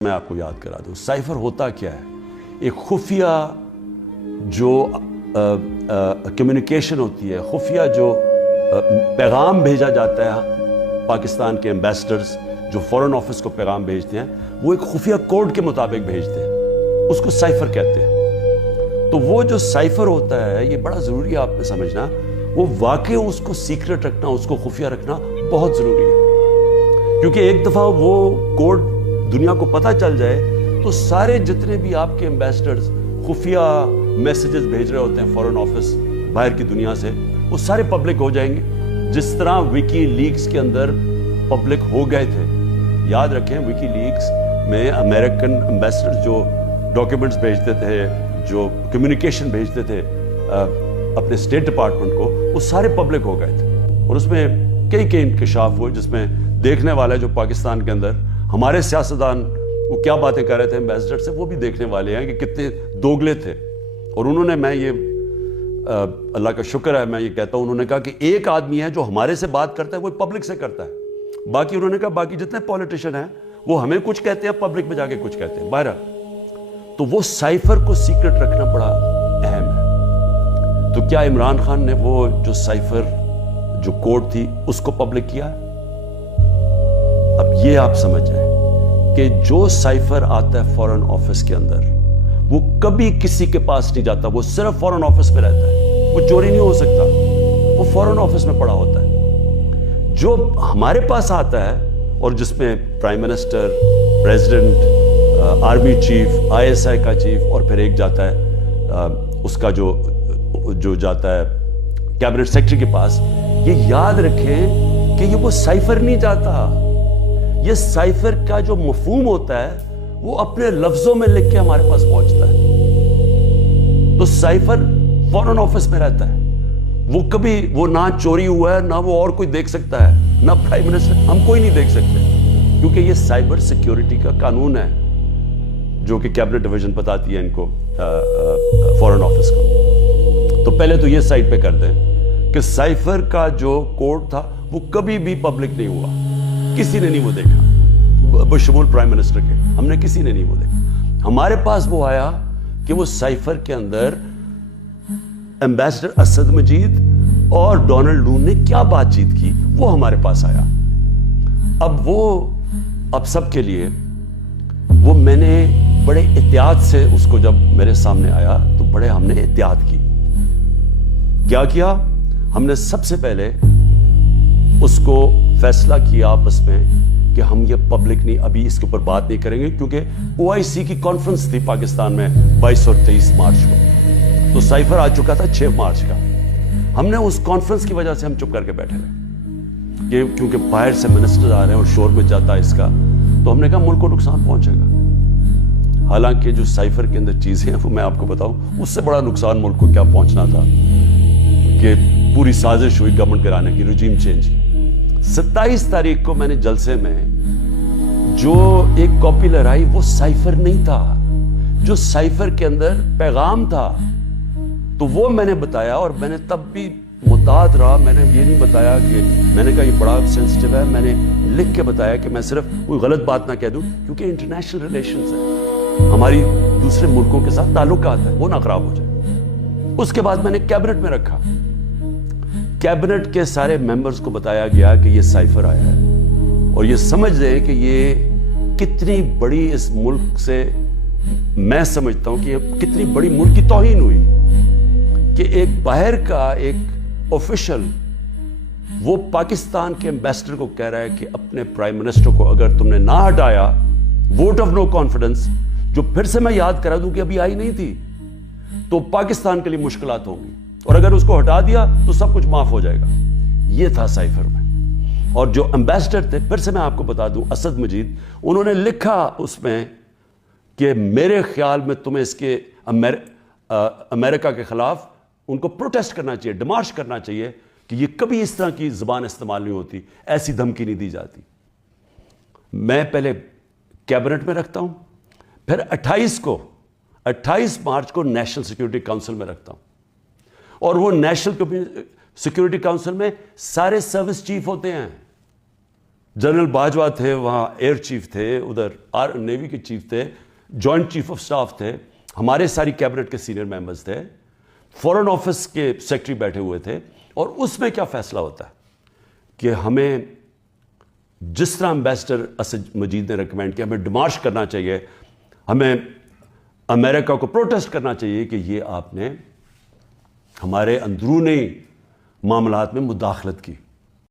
میں آپ کو یاد کرا دوں سائفر ہوتا کیا ہے. ایک خفیہ جو کمیونیکیشن ہوتی ہے, خفیہ جو پیغام بھیجا جاتا ہے پاکستان کے ایمبیسڈرز جو فورن آفس کو پیغام بھیجتے ہیں, وہ ایک خفیہ کوڈ کے مطابق بھیجتے ہیں, اس کو سائفر کہتے ہیں. تو وہ جو سائفر ہوتا ہے یہ بڑا ضروری ہے آپ نے سمجھنا, وہ واقعی اس کو سیکرٹ رکھنا, اس کو خفیہ رکھنا بہت ضروری ہے, کیونکہ ایک دفعہ وہ کوڈ دنیا کو پتہ چل جائے تو سارے جتنے بھی آپ کے ایمبیسڈرز خفیہ میسیجز بھیج رہے ہوتے ہیں فورن آفس باہر کی دنیا سے, وہ سارے پبلک ہو جائیں گے, جس طرح وکی لیکس کے اندر پبلک ہو گئے تھے. یاد رکھیں وکی لیکس میں امریکن ایمبیسڈر جو ڈاکیومنٹس بھیجتے تھے, جو کمیونیکیشن بھیجتے تھے اپنے اسٹیٹ ڈپارٹمنٹ کو, وہ سارے پبلک ہو گئے تھے, اور اس میں کئی انکشاف ہوئے جس میں دیکھنے والے جو پاکستان کے اندر ہمارے سیاستدان وہ کیا باتیں کر رہے تھے ایمبیسڈر سے, وہ بھی دیکھنے والے ہیں کہ کتنے دوگلے تھے. اور انہوں نے, میں یہ اللہ کا شکر ہے میں یہ کہتا ہوں, انہوں نے کہا کہ ایک آدمی ہے جو ہمارے سے بات کرتا ہے وہ پبلک سے کرتا ہے, باقی انہوں نے کہا باقی جتنے پولیٹیشین ہیں وہ ہمیں کچھ کہتے ہیں, پبلک میں جا کے کچھ کہتے ہیں. بہرحال تو وہ سائفر کو سیکرٹ رکھنا بڑا اہم ہے. تو کیا عمران خان نے وہ جو سائفر جو کوڈ تھی اس کو پبلک کیا؟ اب یہ آپ سمجھ جائیں کہ جو سائفر آتا ہے فورن آفس کے اندر وہ کبھی کسی کے پاس نہیں جاتا, وہ صرف فورن آفس میں رہتا ہے, وہ چوری نہیں ہو سکتا, وہ فورن آفس میں پڑا ہوتا ہے. جو ہمارے پاس آتا ہے اور جس میں prime minister, president, army chief, ISI کا چیف, اور پھر ایک جاتا ہے اس کا جو جاتا ہے کیبنٹ سیکرٹری کے پاس, یہ یاد رکھیں کہ یہ وہ سائفر نہیں جاتا. یہ سائفر کا جو مفہوم ہوتا ہے وہ اپنے لفظوں میں لکھ کے ہمارے پاس پہنچتا ہے. تو سائفر فورن آفس میں رہتا ہے, وہ کبھی وہ نہ چوری ہوا ہے, نہ وہ اور کوئی دیکھ سکتا ہے, نہ پرائم منسٹر, ہم کوئی نہیں دیکھ سکتے, کیونکہ یہ سائبر سیکیورٹی کا قانون ہے جو کہ کیبنٹ ڈویژن بتاتی ہے ان کو فورن آفس کو. تو پہلے تو یہ سائٹ پہ کرتے ہیں کہ سائفر کا جو کوڈ تھا وہ کبھی بھی پبلک نہیں ہوا, کسی نے نہیں وہ دیکھا, بشمول پرائم منسٹر کے, ہم نے کسی نے نہیں وہ دیکھا. ہمارے پاس وہ آیا کہ وہ سائفر کے اندر ایمبیسڈر اسد مجید اور ڈونلڈ نون نے کیا بات چیت کی, وہ ہمارے پاس آیا. اب سب کے لیے وہ میں نے بڑے احتیاط سے اس کو جب میرے سامنے آیا تو بڑے ہم نے احتیاط کی. کیا ہم نے سب سے پہلے اس کو فیصلہ کیا آپس میں کہ ہم یہ پبلک نہیں, ابھی اس کے اوپر بات نہیں کریں گے, کیونکہ OIC کی کانفرنس تھی پاکستان میں 22 اور 23 مارچ کو, تو سائفر آ چکا تھا 6 مارچ کا. ہم نے اس کانفرنس کی وجہ سے ہم چپ کر کے بیٹھے رہے, کیونکہ باہر سے منسٹر آ رہے ہیں اور شور مچ جاتا ہے اس کا, تو ہم نے کہا ملک کو نقصان پہنچے گا. حالانکہ جو سائفر کے اندر چیزیں ہیں وہ میں آپ کو بتاؤں, اس سے بڑا نقصان ملک کو کیا پہنچنا تھا کہ پوری سازش ہوئی گورنمنٹ گرانے کی, رجیم چینج کی. 27 تاریخ کو میں نے جلسے میں جو ایک کاپی لہرائی وہ سائفر نہیں تھا, جو سائفر کے اندر پیغام تھا, تو وہ میں نے بتایا. اور میں نے تب بھی محتاط رہا, میں نے یہ نہیں بتایا کہ میں نے کہا یہ بڑا سینسٹیو ہے, میں نے لکھ کے بتایا کہ میں صرف کوئی غلط بات نہ کہہ دوں, کیونکہ انٹرنیشنل ریلیشنز ہیں, ہماری دوسرے ملکوں کے ساتھ تعلقات ہیں, وہ نہ خراب ہو جائے. اس کے بعد میں نے کیبنٹ میں رکھا, کیبنٹ کے سارے ممبرز کو بتایا گیا کہ یہ سائفر آیا ہے, اور یہ سمجھ لیں کہ یہ کتنی بڑی اس ملک سے, میں سمجھتا ہوں کہ یہ کتنی بڑی ملک کی توہین ہوئی کہ ایک باہر کا ایک آفیشل وہ پاکستان کے ایمبیسڈر کو کہہ رہا ہے کہ اپنے پرائم منسٹر کو اگر تم نے نہ ہٹایا, ووٹ آف نو کانفیڈنس, جو پھر سے میں یاد کرا دوں کہ ابھی آئی نہیں تھی, تو پاکستان کے لیے مشکلات ہوں گی, اور اگر اس کو ہٹا دیا تو سب کچھ معاف ہو جائے گا. یہ تھا سائفر میں. اور جو ایمبیسڈر تھے, پھر سے میں آپ کو بتا دوں, اسد مجید, انہوں نے لکھا اس میں کہ میرے خیال میں تمہیں اس کے امریکہ کے خلاف ان کو پروٹیسٹ کرنا چاہیے, ڈیمارش کرنا چاہیے کہ یہ کبھی اس طرح کی زبان استعمال نہیں ہوتی, ایسی دھمکی نہیں دی جاتی. میں پہلے کیبنٹ میں رکھتا ہوں, پھر 28 مارچ کو نیشنل سیکیورٹی کاؤنسل میں رکھتا ہوں, اور وہ نیشنل سیکیورٹی کاؤنسل میں سارے سروس چیف ہوتے ہیں, جنرل باجوہ تھے وہاں، ایئر چیف تھے ادھر، نیوی کے چیف تھے، جوائنٹ چیف آف سٹاف تھے، ہمارے ساری کیبنٹ کے سینئر ممبرز تھے، فورن آفس کے سیکرٹری بیٹھے ہوئے تھے، اور اس میں کیا فیصلہ ہوتا ہے کہ ہمیں جس طرح امبیسڈر اسد مجید نے ریکمینڈ کیا، ہمیں ڈیمارش کرنا چاہیے، ہمیں امریکہ کو پروٹیسٹ کرنا چاہیے کہ یہ آپ نے ہمارے اندرونی معاملات میں مداخلت کی.